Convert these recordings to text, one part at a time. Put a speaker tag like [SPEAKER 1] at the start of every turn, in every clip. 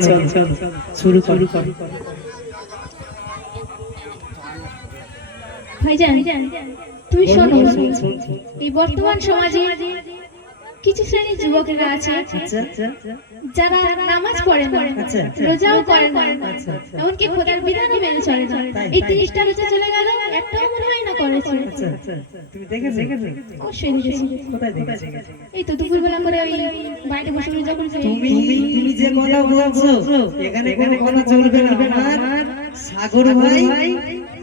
[SPEAKER 1] শুরু শুরু কর
[SPEAKER 2] ভাইজান তুমি শুন। এই বর্তমান সমাজে কিছু শ্রেণির যুবকেরা আছে যারা নামাজ পড়ে না। রোজাও করে না। এমনকি খোদার বিধানও মেনে চলে না এই। তিরিশটা রোজা চলে গেল একটাও মনে হয় না করেছে
[SPEAKER 1] তুমি দেখেছ দেখেছ
[SPEAKER 2] অবশ্যই দেখেছি
[SPEAKER 1] কোথায় দেখেছ
[SPEAKER 2] এই তো দুপুরবেলা করে ওই বাইরে বসে রোজা করছে
[SPEAKER 3] তুমি তুমি যে কথা বলছো এখানে কোনো কথা চলবে না আমার সাগর ভাই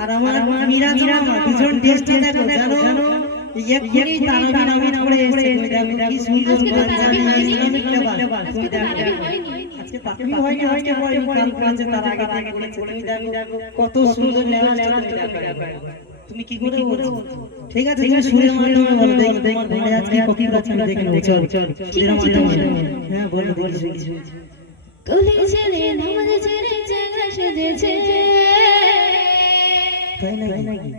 [SPEAKER 3] আর আমার মিরাজ মামা দুজন টেস্টে কত সুন্দর তুমি কি করে ঠিক আছে তুমি সুরের মাধ্যমে বলো দেখি তোমার আজকে কত আমি দেখে নেব চল চল সুরের মাধ্যমে হ্যাঁ বলো বলো শুনছি শুনছি
[SPEAKER 2] কলি ছেড়ে চ্যাংড়া সেজেছে
[SPEAKER 3] তাই নাকি?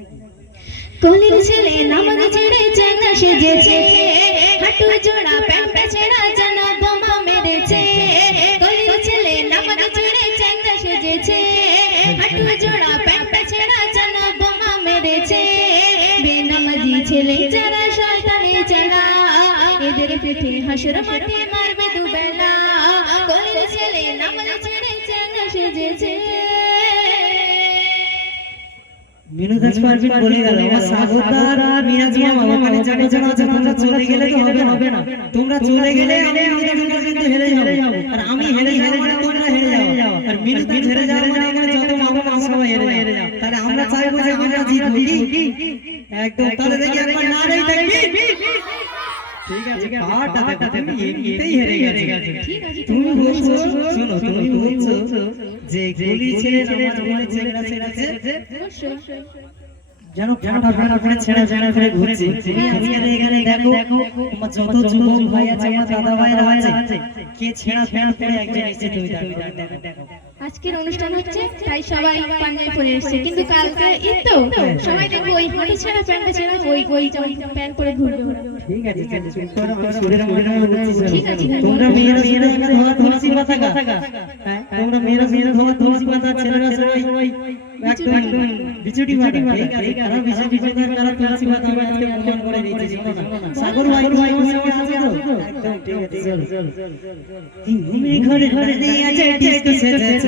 [SPEAKER 2] কলির ছেলে নামাজ ছেড়ে চ্যাংড়া সেজেছে। হাঁটু জোড়া, প্যান্ট ছেঁড়া জানা বোমা মেরেছে। কলির ছেলে নামাজ ছেড়ে চ্যাংড়া সেজেছে। হাঁটু জোড়া, প্যান্ট ছেঁড়া জানা বোমা মেরেছে। বেনামাজি ছেলে যারা শয়তানি চালা। এদের পেটে হাসুর মাঠে মারবে
[SPEAKER 3] পারভিন বলে গেল। আমার সাগরদার আর মিরাজ মামা ওখানে যাবে যেন আছে তোমরা চলে গেলে তো হবে না। তোমরা চলে গেলে আমি মিনুদাস কিন্তু হেরে যাব। আর আমি হেরে যাব মানে তোমরা হেরে যাও। আর মিনুদাস হেরে যাবে। মানে এখানে যত মামা মামা সবাই হেরে যাও। তাহলে আমরা চাইব যে আমরা জিতবো। কি? একদম তাহলে দেখি একবার না রেই থাকবি ঠিক আছে পাটা দেখো। তুমি এমনিতেই হেরে গেছে।
[SPEAKER 2] ঠিক আছে
[SPEAKER 3] তুমি বলছো শোনো তুমি বলছো যে গলি ছেড়ে ছেড়ে ছেড়ে
[SPEAKER 2] অবশ্যই
[SPEAKER 3] যেন ফাটা ফাটা ছেড়ে ছেড়ে করে ঘুরছে। এখানে দেখো, তোমার যত যুবক ভাই আছে, আমার দাদা ভাইরা আছে, কে ছেঁড়া ছেঁড়া করে একজন এসে দেখো দেখো দেখো।
[SPEAKER 2] আজকের অনুষ্ঠান হচ্ছে তাই সবাই পাঞ্জাবি পরে এসেছে। কিন্তু কালকে ঈদ তো সবাই দেখব ওই হাঁটু ছেঁড়া প্যান্ট ছেঁড়া ওই ওই প্যান্ট পরে ঘুরবে
[SPEAKER 3] ঠিক আছে ঠিক আছে তোমরা মেয়েরা মেয়েরা ধোয়া গা হ্যাঁ তোমরা মেয়েরা মেয়েরা ধোয়া তুলসী পাতা ছেলেরা সবাই একদম কারা কারা তুলসী আজকে করে দিয়েছি শোনো না সাগর ভাই ভাই আমার সঙ্গে আছে তো? একদম ঠিক আছে। চল চল ঘরে ঘরে দিয়ে আছে ডিস্কো সেজেছে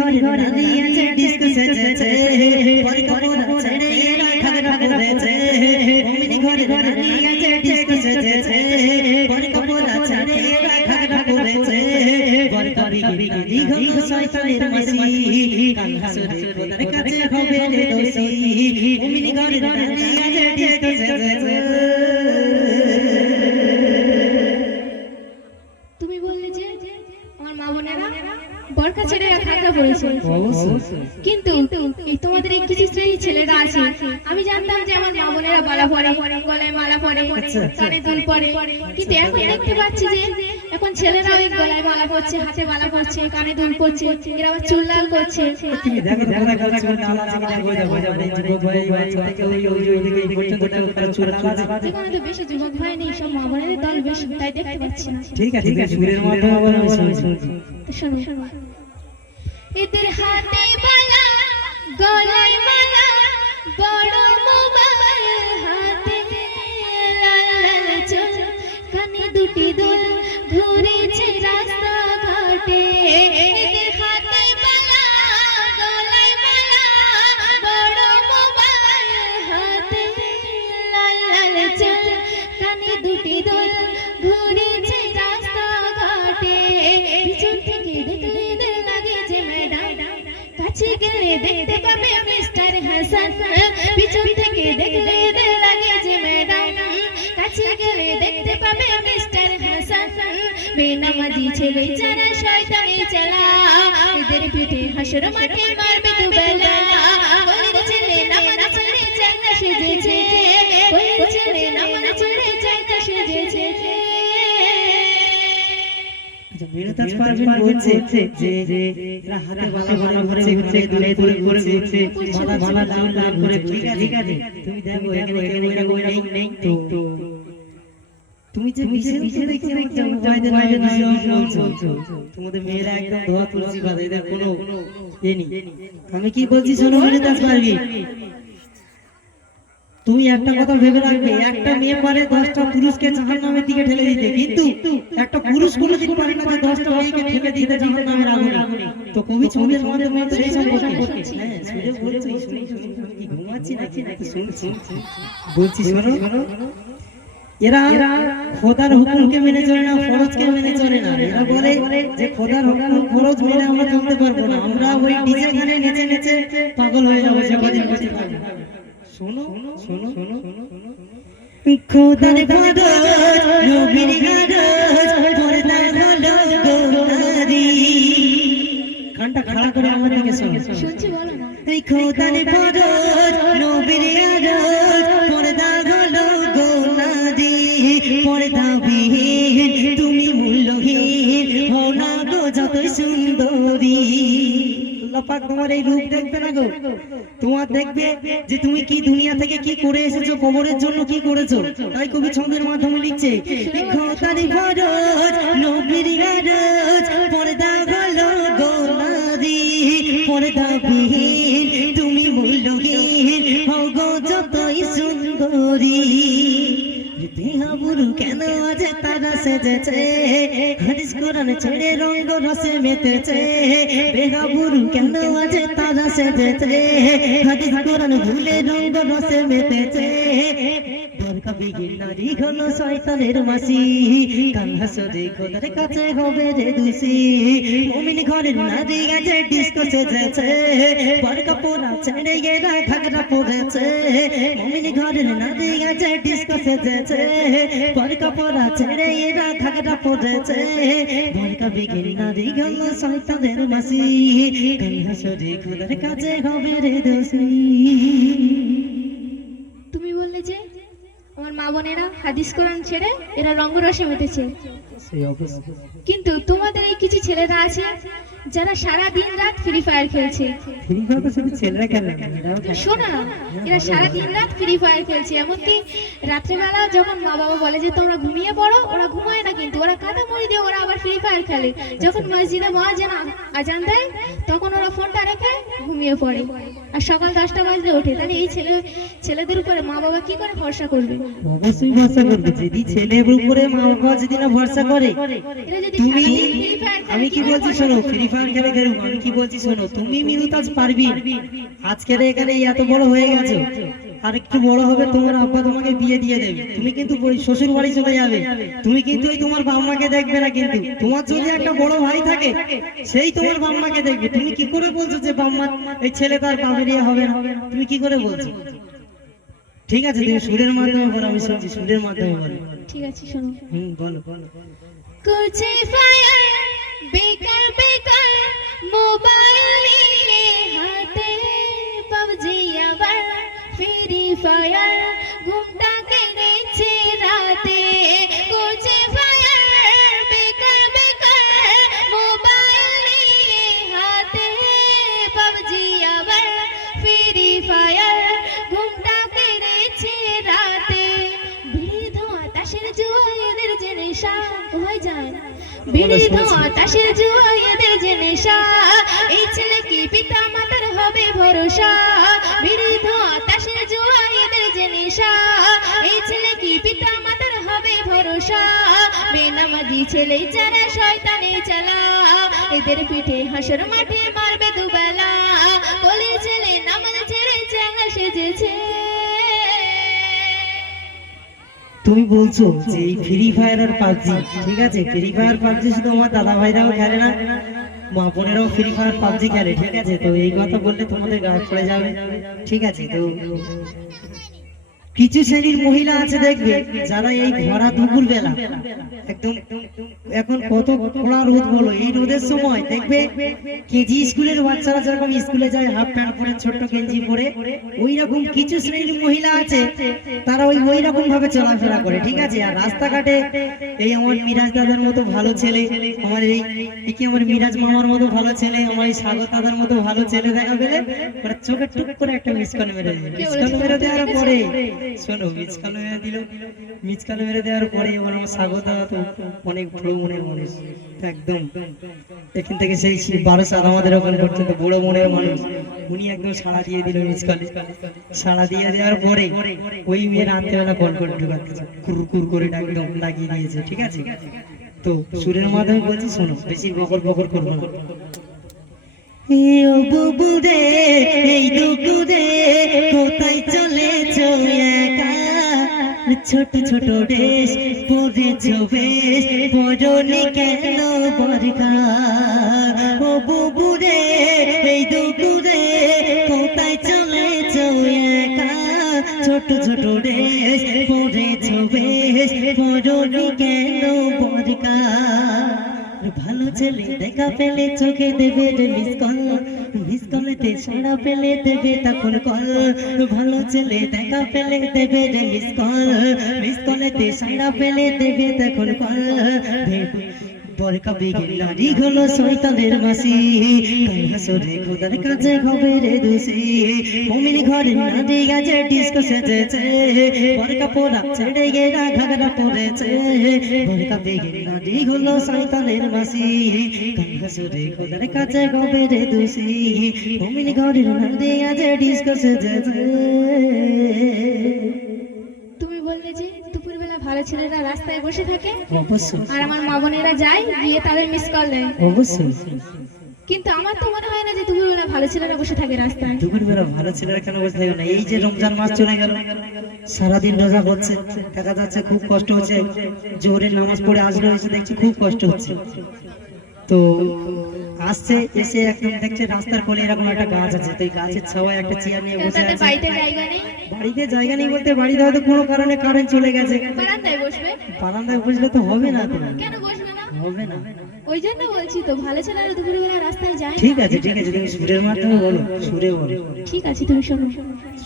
[SPEAKER 3] ঘরে ঘরে দিয়ে আছে সেজেছে পরে ছেড়ে এরা খাগড়া পরেছে মমনি ঘরে ঘরে দিয়ে আছে সেজেছে পরে ছেড়ে এরা খাগড়া পরেছে পরে কবি কবি শয়তানের মাসি কাল হাসরে খোদার কাছে হবে রে দোষী মমনি ঘরে ঘরে দিয়ে
[SPEAKER 2] পড়েছে কিন্তু এই তোমাদের এই কিছু শ্রেণির ছেলেরা আছে আমি জানতাম যে আমার মা বোনেরা বালা পরে গলায় মালা পরে কানে দুল পরে কিন্তু এখন দেখতে পাচ্ছি যে এখন ছেলেরা ওই গলায় মালা পরছে হাতে মালা পরছে কানে দুল পরছে এরা আবার চুল লাল করছে যেখানে তো বেশি যুবক ভাই নেই সব মা বোনেদের দল বেশি তাই দেখতে পাচ্ছি না
[SPEAKER 3] ঠিক আছে ঠিক আছে সুরের মাধ্যমে বলো আমি শুনছি
[SPEAKER 2] তো শোনো এদের হাতে বালা গলায় মালা বড় কাছে গেলে দেখতে পাবে মিস্টার হাসান বেনামাজি ছেলে যারা শয়তানি চালা এদের পিঠে হাসর মাঠে মারবে দুবেলা কলির ছেলে নামাজ ছেড়ে চ্যাংড়া সেজেছে কলির ছেলে নামাজ ছেড়ে চ্যাংড়া সেজেছে
[SPEAKER 3] আচ্ছা মেরুতাজ বলছে যে এরা হাতে মালা মালা ঘুরে ঘুরছে ঘুরে ঘুরে ঘুরে ঘুরছে মালা মালা লাল লাল করে ঠিক আছে ঠিক আছে তুমি দেখো এখানে এখানে নেই নেই তো তুমি যে বিশেষ বিশেষ দেখছ দেখছ বাইরে বাইরে বলছো তোমাদের মেয়েরা একদম ধোয়া তুলসী পাতা এদের কোনো এ নেই। আমি কি বলছি শোনো তুমি একটা কথা ভেবে রাখবে একটা মেয়ে পারে দশটা পুরুষকে জাহান নামের দিকে ঠেলে দিতে। কিন্তু একটা পুরুষ কোনোদিন পারে না দশটা মেয়েকে ঠেলে দিতে জাহান নামের আগুনে। তো কবি ছন্দের মাধ্যমে তো সেই সম্পর্কে হ্যাঁ শুনে বলছি ঘুমাচ্ছি নাকি? নাকি শুন শুন শুন। বলছি শোনো। এরা খোদার হুকুমকে মেনে চলে না ফরজকে মেনে চলে না। এরা বলে যে খোদার হুকুম ফরজ মেনে আমরা চলতে পারব না। আমরা ওই নিচে গানে নেচে নেচে পাগল হয়ে যাব যে কদিন বসে থাকব শোনো শোনো শোনো খোদার ফরজ নবীর গারজ পর্দার হলো গোনারি কানটা খাড়া করে আমার দিকে শোনো।
[SPEAKER 2] শুনছি বলো না।
[SPEAKER 3] খোদার ফরজ গো। তোমার দেখবে যে তুমি কি দুনিয়া থেকে কি করে এসেছ, কবরের জন্য কি করেছ। তাই কবি ছন্দের মাধ্যমে লিখছে খতারি ফরজ, নবীর গারজ সেজেছে হাদিস কোরআন ছেড়ে রঙ্গ রসে মেতেছে। বেহাবুরু কেন আছে তারা সেজেছে হাদিস কোরআন ভুলে রঙ্গ রসে মেতেছে। বিগির নারী হলো শয়তানের মাসি। কান্না সরে খোদার কাছে হবে রে দোষী। মুমিন ঘরের নারী গেছে ডিস্কো সেজেছে। বরকা পোড়া ছেড়ে গেরা ঘাগরা পড়েছে মুমিন ঘরের নারী গেছে ডিস্কো সেজেছে। বরকা পোড়া ছেড়ে এরা ঘাগরা পড়েছে বরকা বিগির নারী শয়তানের মাসি। কান্না সরে খোদার কাছে হবে রে দোষী।
[SPEAKER 2] মা বোনেরা হাদিস কোরআন ছেড়ে এরা রঙ্গরসে মেতেছে কিন্তু তোমাদের এই কিছু ছেলেরা আছে যারা সারা দিন রাত ফ্রি ফায়ার খেলছে।
[SPEAKER 3] ফ্রি ফায়ার তো শুধু ছেলেরা খেলে।
[SPEAKER 2] শোনো এরা সারা দিন রাত ফ্রি ফায়ার খেলছে। এমনকি রাত্রেবেলা যখন মা বাবা বলে যে তোমরা ঘুমিয়ে পড়ো ওরা ঘুমায় না কিন্তু ওরা কাদা মরি দিয়ে ওরা আবার ফ্রি ফায়ার খেলে। যখন মসজিদে মহাজান আজান দেয় তখন ওরা ফোনটা রেখে ঘুমিয়ে পড়ে। আর সকাল দশটা বাজলে ওঠে। তাহলে এই ছেলে ছেলেদের উপরে মা বাবা কি করে ভরসা করবে?
[SPEAKER 3] অবশ্যই ভরসা করবে। যদি ছেলের উপরে মা বাবা যদি না ভরসা করে তুমি আমি কি বলছি শোনো ফ্রি ফায়ার খেলে খেলুক আমি কি বলছি শোনো তুমি মিনুতাজ পারবি। আজকের এখানে এত বড় হয়ে গেছো। আর একটু বড় হবে তোমার আব্বা তোমাকে বিয়ে দিয়ে দেবে। তুমি কিন্তু ওই শ্বশুর বাড়ি চলে যাবে। তুমি কিন্তু ওই তোমার বাবা দেখবে না কিন্তু। তোমার যদি একটা বড় ভাই থাকে সেই তোমার বাবা দেখবে। তুমি কি করে বলছো যে বাবা এই ছেলে তার বাবা বিয়ে হবে না? তুমি কি করে বলছো? ঠিক আছে তুমি সুরের মাধ্যমে বলো আমি শুনছি সুরের মাধ্যমে বলো।
[SPEAKER 2] ঠিক আছে শোনো।
[SPEAKER 3] হুম বলো। বলো
[SPEAKER 2] করছে ফায়ার বেকার বেকার। মোবাইল হাতে পাবজি আবার ফ্রি ফায়ার ঘুমটা কেড়েছে রাতে। করছে যায়। বিড়ি ধোঁয়া তাসের জুয়া যে নেশা। এই ছেলে কি পিতা মাতার হবে ভরসা? বিড়ি ধোঁয়া তাসের জুয়া যে নেশা। এই ছেলে কি পিতা মাতার হবে ভরসা? বেনামাজি ছেলে যারা শয়তানে চালা। এদের পিঠে হাসর মাঠে মারবে দুবেলা। কলি ছেলে নামাজ ছেড়ে চাঙা সেজেছে।
[SPEAKER 3] তুমি বলছো যে এই ফ্রি ফায়ার আর পাবজি, ঠিক আছে? ফ্রি ফায়ার পাবজি শুধু আমার দাদা ভাইরাও খেলে না, মা বোনেরাও ফ্রি ফায়ার পাবজি খেলে, ঠিক আছে? তো এই কথা বললে তোমাদের গা পড়ে যাবে, ঠিক আছে? তো কিছু শ্রেণির মহিলা আছে দেখবে, যারা এই ভরা দুপুর বেলা একদম, এখন কত কড়া রোদ বলো, এই রোদের সময় দেখবে কেজি স্কুলের বাচ্চারা যেরকম স্কুলে যায় হাফ প্যান্ট পরে, ছোট্ট গেঞ্জি পরে ওই রকম কিছু শ্রেণির মহিলা আছে, তারা ওই ওই রকম ভাবে চলাফেরা করে, ঠিক আছে? আর রাস্তাঘাটে এই আমার মিরাজ দাদার মতো ভালো ছেলে, আমার এই কি আমার মিরাজ মামার মতো ভালো ছেলে, আমার এই স্বাগত দাদার মতো ভালো ছেলে দেখা ওরা চোখে টুক করে একটা মিস কল মেরে দেয়। মিস কল মেরে দেওয়ার পরে শোনো মিস কল মেরে দিল। মিস কল মেরে দেওয়ার পরে এবার আমার স্বাগত দাদা তো অনেক বড় মনের মানুষ একদম। এখান থেকে সেই সেই বারো সাত আমাদের ওখানে পর্যন্ত বড় মনের মানুষ। উনি একদম সাড়া দিয়ে দিল মিস কলে সাড়া দিয়ে দেওয়ার পরে ওই মেয়ে রাত্রেবেলা কল করে ঢুকাচ্ছে কুর কুর একদম লাগিয়ে দিয়েছে, ঠিক আছে? তো সুরের মাধ্যমে বলছি, শোনো, বেশি বকর বকর করব এ ও বুবু রে এই দুকু রে কোথায় চলেছ একা? ছোট ছোট ড্রেস পরেছ বেশ পরনি কেন বরকা? ও বুবু রে এই দুকু রে কোথায় চলেছ একা? ছোট ছোট ড্রেস পরেছ বেশ পরনি কেন বরকা? ভালো ছেলে দেখা পেলে চোখে দেবে রে মিস কল। মিস কলেতে সাড়া পেলে দেবে তখন কল। ভালো ছেলে দেখা পেলে দেবে রে মিস কল। মিস কলেতে সাড়া পেলে দেবে তখন কল। বরকা বেগের নারী শৈতানের মাসি। হাসরে খোদার কাছে মমির ঘরে সেজেছে। বরকা পোড়া ছেড়ে গেরা ঘাগরা পড়েছে হলো শৈতানের মাসি। হাসরে খোদার কাছে রে মমির ঘরে নারী সেজেছে।
[SPEAKER 2] তুমি বললে যে ভালো ছেলেরা রাস্তায় বসে থাকে।
[SPEAKER 3] অবশ্যই।
[SPEAKER 2] আর আমার মা বোনেরা যায় গিয়ে তাদের মিস কল দেয়।
[SPEAKER 3] অবশ্যই।
[SPEAKER 2] কিন্তু আমার তো মনে হয় না যে দুপুরবেলা ভালো ছেলেরা বসে থাকে রাস্তায়।
[SPEAKER 3] দুপুর বেলা ভালো ছেলেরা কেন বসে থাকবে না? এই যে রমজান মাস চলে গেল সারাদিন রোজা করছে দেখা যাচ্ছে খুব কষ্ট হচ্ছে। জোরে নামাজ পড়ে আসলে এসে দেখছি খুব কষ্ট হচ্ছে। তো আসছে এসে একদম দেখছে রাস্তার কোলে এরকম একটা গাছ আছে। তো এই গাছের ছাওয়ায় একটা চেয়ার নিয়ে বসে আছে।
[SPEAKER 2] বাড়িতে জায়গা নেই?
[SPEAKER 3] বাড়িতে জায়গা নেই বলতে বাড়িতে হয়তো কোনো কারণে কারেন্ট চলে গেছে।
[SPEAKER 2] বারান্দায় বসবে?
[SPEAKER 3] বারান্দায় বসলে তো হবে না তো।
[SPEAKER 2] কেন বসবে না?
[SPEAKER 3] হবে না।
[SPEAKER 2] ওই জন্য বলছি তো ভালো ছেলেরা দুপুরবেলা রাস্তায় যায়
[SPEAKER 3] ঠিক আছে ঠিক আছে তুমি সুরের মাধ্যমে বলো সুরে বলো।
[SPEAKER 2] ঠিক আছে তুমি শোনো।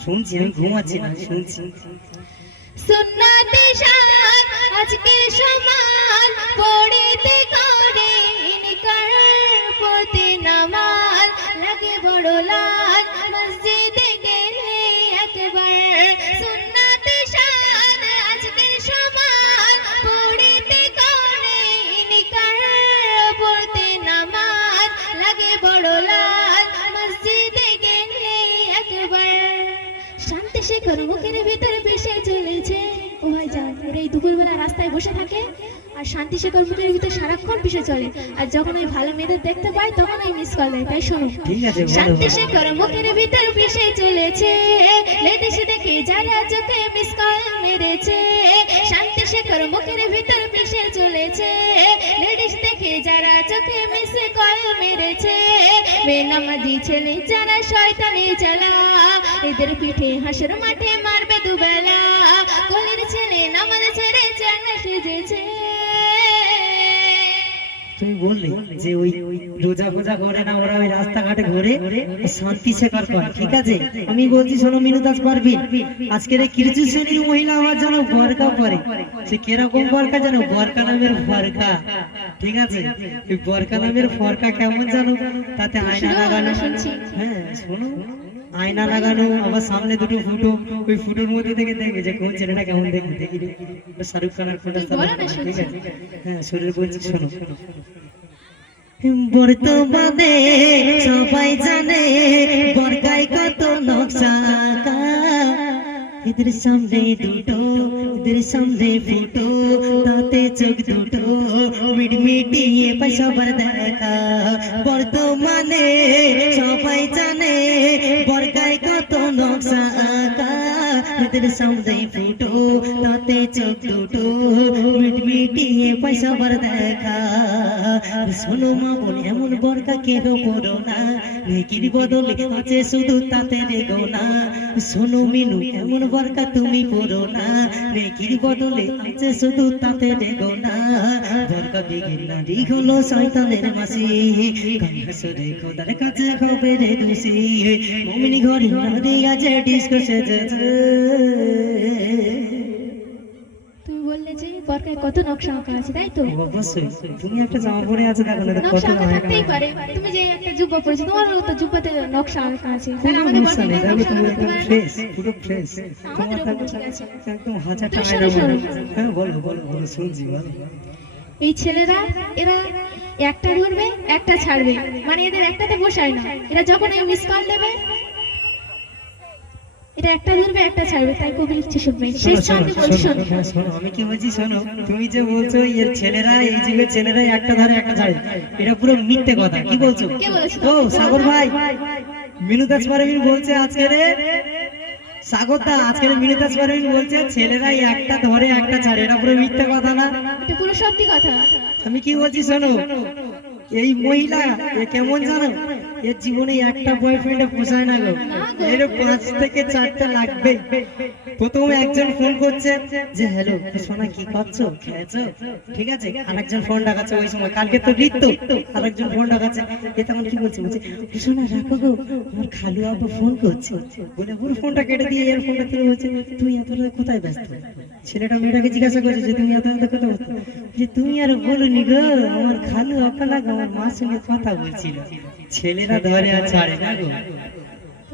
[SPEAKER 3] শুনছি আমি ঘুমাচ্ছি না শুনছি।
[SPEAKER 2] সুন্নাতে শান আজকের সমান বসে থাকে আর শান্তি শেখর মুখের ভিতরে সারাক্ষণ পিছে চলে। আর যখন ওই ভালো মেয়েদের দেখতে পায় তখন ওই মিস কল দেয়। তাই শোনো। শান্তি শেখর মুখের ভিতর ভেসে চলেছে। লেডিস দেখে যারা চোখে মিস কল মেরেছে। শান্তি শেখর মুখের ভিতর ভেসে চলেছে। লেডিস দেখে যারা চোখে মিস কল মেরেছে। বেনামাজি ছেলে যারা শয়তানি চালা এদের পিঠে হাসর মাঠে মারবে দুবেলা। কলির ছেলে নামাজ সেজেছে।
[SPEAKER 3] তুমি বললে যে ওই রোজা ফোজা করে না ওরা ওই রাস্তাঘাটে ঘুরে শান্তি শেখার পর ঠিক আছে আমি বলছি শোনো মিনুদাস পারবি আজকের এই কিছু শ্রেণির মহিলা আমার যেন বরকা পরে সে কীরকম বরকা জানো? বরকা নামের ফরকা। ঠিক আছে ওই বরকা নামের ফরকা কেমন জানো? তাতে আয়না লাগানো।
[SPEAKER 2] শুনছি।
[SPEAKER 3] হ্যাঁ শোনো। আয়না লাগানো আমার সামনে দুটো ফুটো ওই ফুটোর মধ্যে থেকে দেখবে যে কোন ছেলেটা কেমন দেখবে দেখি শাহরুখ খানের
[SPEAKER 2] না,
[SPEAKER 3] ঠিক আছে? হ্যাঁ শরীর বলছি শোনো। বর্তমানে সবাই জানে বরকায় কত নকশা এদের সামনে দুটো এদের সামনে ফুটো তাতে চোখ দুটো মিটমিটিয়ে সবার দেখা। বর্তমানে সবাই জানে এদের সামনে ফুটো, তাতে চোখ দুটো মিটমিটিয়ে হয় সবার দেখা। শোনো মা বোন, এমন বরকা কেহ পড়ো না। নেকির বদলে আছে শুধু তাতে রেগো না শোনো মিনু, এমন বরকা তুমি পড়ো না। নেকির বদলে আছে শুধু তাতে রেগো না বরকা বিঘিন নারী হলো শয়তানের মাসি। কংগ্রেসরে খোদার কাছে হবে রে দোষী। মমিনি ঘরে নারী আছে, ডিস্কো সেজেছে।
[SPEAKER 2] তুমি বললে যে কত নকশা আঁকা আছে তাই তো?
[SPEAKER 3] অবশ্যই। তুমি একটা জামা পরে আছো দেখো না কত
[SPEAKER 2] নকশা আঁকা
[SPEAKER 3] নায়িকা
[SPEAKER 2] থাকতেই পারে। তুমি যে একটা জুব্বা পরেছো তোমার তো জুব্বাতে নকশা আঁকা আছে। তাহলে আমাদের
[SPEAKER 3] সমস্যা নেই
[SPEAKER 2] বরকায়
[SPEAKER 3] তুমি একদম ফ্রেশ পুরো ফ্রেশ তোমার
[SPEAKER 2] ঠিক আছে।
[SPEAKER 3] একদম হাজার টাকা
[SPEAKER 2] শোনো,
[SPEAKER 3] হ্যাঁ বলো বলো বলো শুনছি বলো।
[SPEAKER 2] এই ছেলেরা এরা একটা ধরবে একটা ছাড়বে। মানে এদের একটাতে বসায় না। এরা যখন এই মিস কল দেবে এটা একটা ধরবে একটা ছাড়বে তাই কবি লিখছে শুনবে। শেষ ছন্দে বলছি
[SPEAKER 3] শোনো,
[SPEAKER 2] শোনো।
[SPEAKER 3] শোনো, আমি কি বলছি শোনো তুমি যে বলছো এর ছেলেরা এই যুগের ছেলেরা একটা ধরে একটা ছাড়ে এটা পুরো মিথ্যে কথা কি বলছো? ও সাগর ভাই। মিনু দাস পারমিন বলছে আজকে রে। সাগর দা আজকে মিনু দাস পারমিন বলছে ছেলেরা একটা ধরে একটা ছাড়ে। এটা পুরো মিথ্যে কথা না।
[SPEAKER 2] এটা পুরো সত্যি কথা।
[SPEAKER 3] আমি কি বলছি শোনো? এই মহিলা, এ কেমন জানো? এর জীবনে একটা বয়ফ্রেন্ডে পোষায় না গো। এর পাঁচ থেকে চারটা লাগবে। প্রথমে একজন ফোন করছে যে হ্যালো সোনা কি করছ খেয়েছো? ঠিক আছে? আরেকজন ফোন ডাকাচ্ছে ওই সময়। কালকে তো ঋতু। আরেকজন ফোন ডাকাচ্ছে। এ তখন কি বলছে? বলছে সোনা, রাখো গো। আমার খালু আপু ফোন করছে। বলে পুরো ফোনটা কেটে দিয়ে এর ফোনটা তুলে বলছে, তুই এত কোথায় ব্যস্ত? ছেলেটা মেয়েটাকে জিজ্ঞাসা করছে যে, তুমি এত কোথায় ব্যস্ত? যে তুমি আর বলনি গো, আমার খালু আপনার আমার মার সঙ্গে কথা বলছিল। ছেলেরা ধরে আর ছাড়ে না গো।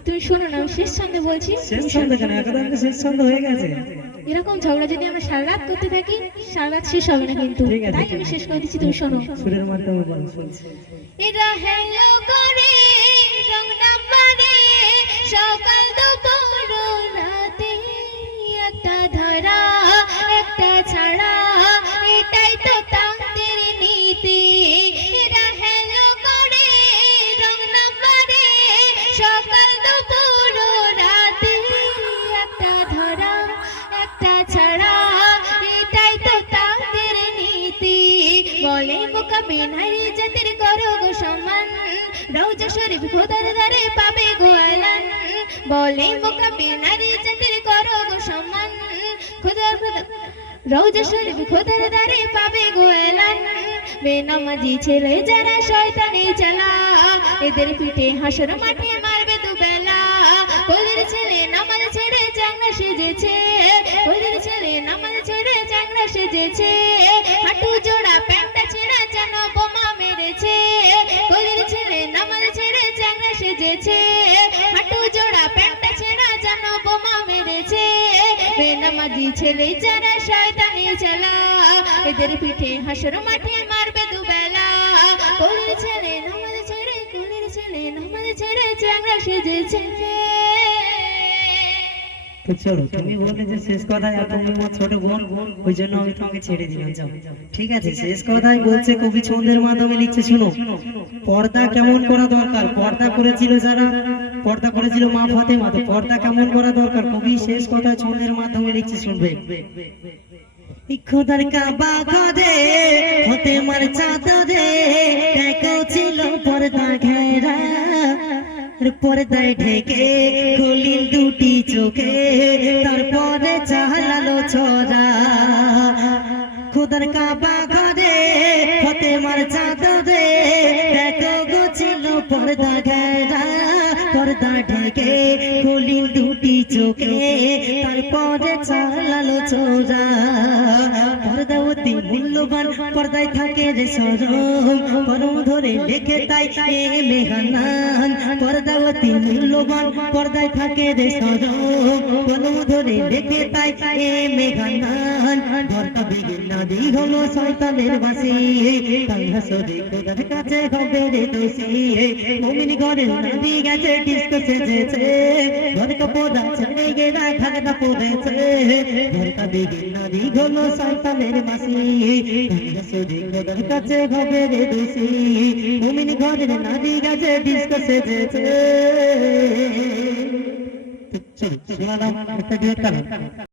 [SPEAKER 2] তুমি শোনো না আমি শেষ ছন্দে বলছি।
[SPEAKER 3] শেষ ছন্দ কেন? একদম তো শেষ ছন্দ হয়ে গেছে।
[SPEAKER 2] এরকম ঝগড়া যদি আমরা সারা রাত করতে থাকি সারা রাত শেষ হবে না কিন্তু। তাই আমি শেষ করে দিচ্ছি তুমি শোনো।
[SPEAKER 3] সুরের মাধ্যমে বলো শুনছি
[SPEAKER 2] এরা হ্যালো করে রং নাম্বারে সকাল বোকা বিনারি জাতির করো গো সম্মান রৌজা শরীফ খোদার দ্বারে পাবে গোয়ালান বলে বোকা বিনারি জাতির করো গো সম্মান খোদার খোদা রৌজা শরীফ খোদার দ্বারে পাবে গোয়ালান বেনামাজি ছেলে যারা শয়তানি চালা, এদের পিঠে হাসর মাঠে ছেলে যারা শয়তানি চালা এদের পিঠে হাসর মাঠে মারবে দুবেলা। কলির ছেলে নামাজ ছেড়ে কলির ছেলে নামাজ ছেড়ে সেজেছে।
[SPEAKER 3] তো চলো তুমি বললে যে শেষ কথায় তুমি আমার ছোট বোন ওই জন্য আমি তোমাকে ছেড়ে দিলাম যাও। ঠিক আছে। শেষ কথায় বলছে কবি ছন্দের মাধ্যমে লিখছে শুনো পর্দা কেমন করা দরকার? পর্দা করেছিল যারা পর্দা করেছিল মা ফাতেমা। তো পর্দা কেমন করা দরকার? কবি শেষ কথা ছন্দের মাধ্যমে লিখছে, শুনবে। খোদার কাবা ঘরে হতে মার চাদরে দেখো ছিল পর্দা ঘেরা। পর্দায় ঢেকে খুলিল দুটি থাকে রে সরম পরম ধরে লেখে তাই এ পর্দা অতি মূল্যবান পর্দায় থাকে রে সরম পরম ধরে লেখে তাই এ মেঘানান ভরকা বিগিন নদী হলো শয়তানের বাসি। তাই হাসরে খোদার কাছে হবে রে দোষী। মুমিন ঘরে নদী গেছে ডিস্কো সেজেছে। ঘর কাপড়া ছেড়ে গেরা ঘাগটা পড়েছে। ঘর কাবিগিন নদী হলো শয়তানের বাসি। তাই হাসরে খোদার কাছে হবে রে দোষী। মুমিন ঘরে নদী গেছে ডিস্কো সেজেছে। চলো শোনালাম একটা দুয়ের কারণ